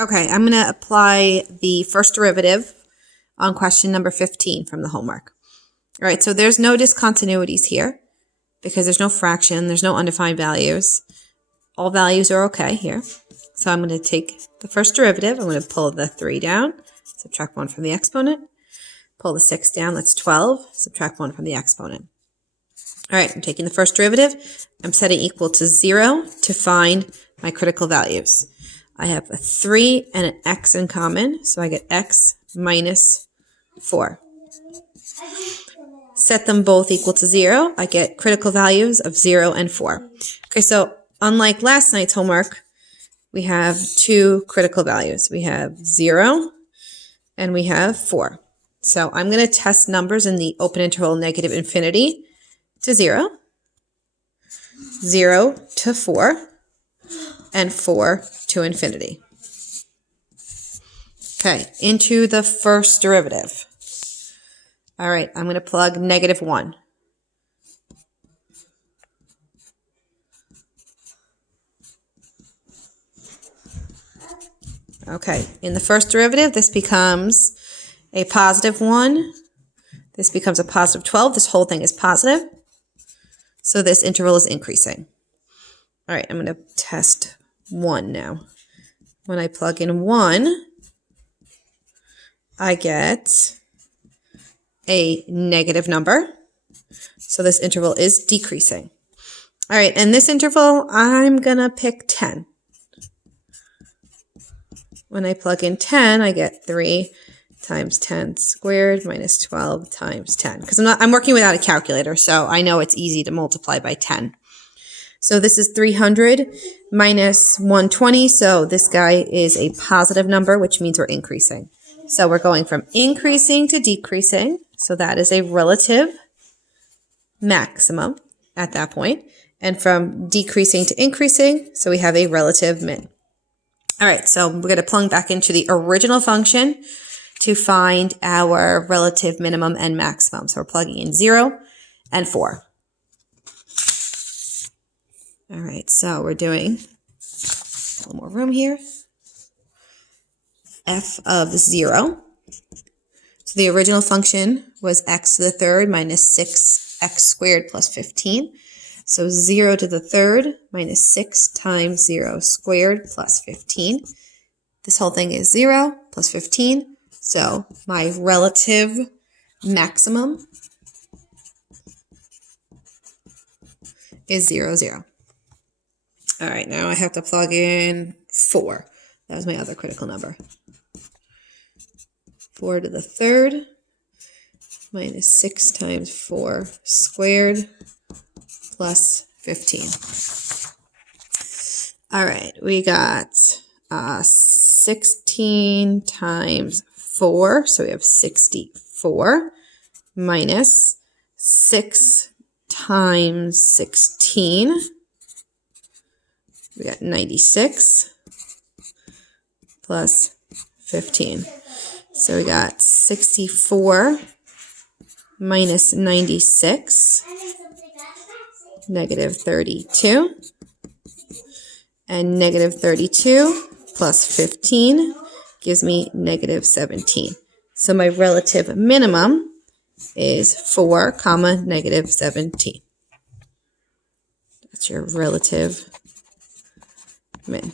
Okay, I'm going to apply the first derivative on question number 15 from the homework. All right, so there's no discontinuities here because there's no fraction, there's no undefined values. All values are okay here. So I'm going to take the first derivative. I'm going to pull the 3 down, subtract 1 from the exponent. Pull the 6 down, that's 12. Subtract 1 from the exponent. All right, I'm taking the first derivative. I'm setting equal to 0 to find my critical values. I have a 3 and an x in common, so I get x minus 4. Set them both equal to 0. I get critical values of 0 and 4. Okay, so unlike last night's homework, we have 2 critical values. We have 0 and we have 4. So I'm going to test numbers in the open interval negative infinity to 0, 0 to 4, and 4 to infinity. Okay, into the first derivative. All right, I'm going to plug -1. Okay, in the first derivative, this becomes a +1. This becomes a +12. This whole thing is positive. So this interval is increasing. All right, I'm going to test 1 now. When I plug in 1, I get a negative number. So this interval is decreasing. All right, and this interval, I'm going to pick 10. When I plug in 10, I get 3 times 10 squared minus 12 times 10. Because I'm working without a calculator, so I know it's easy to multiply by 10. So this is 300 minus 120, so this guy is a positive number, which means we're increasing. So we're going from increasing to decreasing, so that is a relative maximum at that point. And from decreasing to increasing, so we have a relative min. All right, so we're going to plug back into the original function to find our relative minimum and maximum. So we're plugging in 0 and 4. All right, so we're doing a little more room here. F of 0. So the original function was x to the third minus 6x squared plus 15. So 0 to the third minus 6 times 0 squared plus 15. This whole thing is 0 plus 15. So my relative maximum is 0, 0. All right, now I have to plug in 4. That was my other critical number. 4 to the third minus 6 times 4 squared plus 15. All right, we got 16 times 4, so we have 64, minus 6 times 16, we got 96, plus 15. So we got 64 minus 96, negative 32, and negative 32 plus 15 gives me negative 17. So my relative minimum is 4, negative 17. That's your relative min.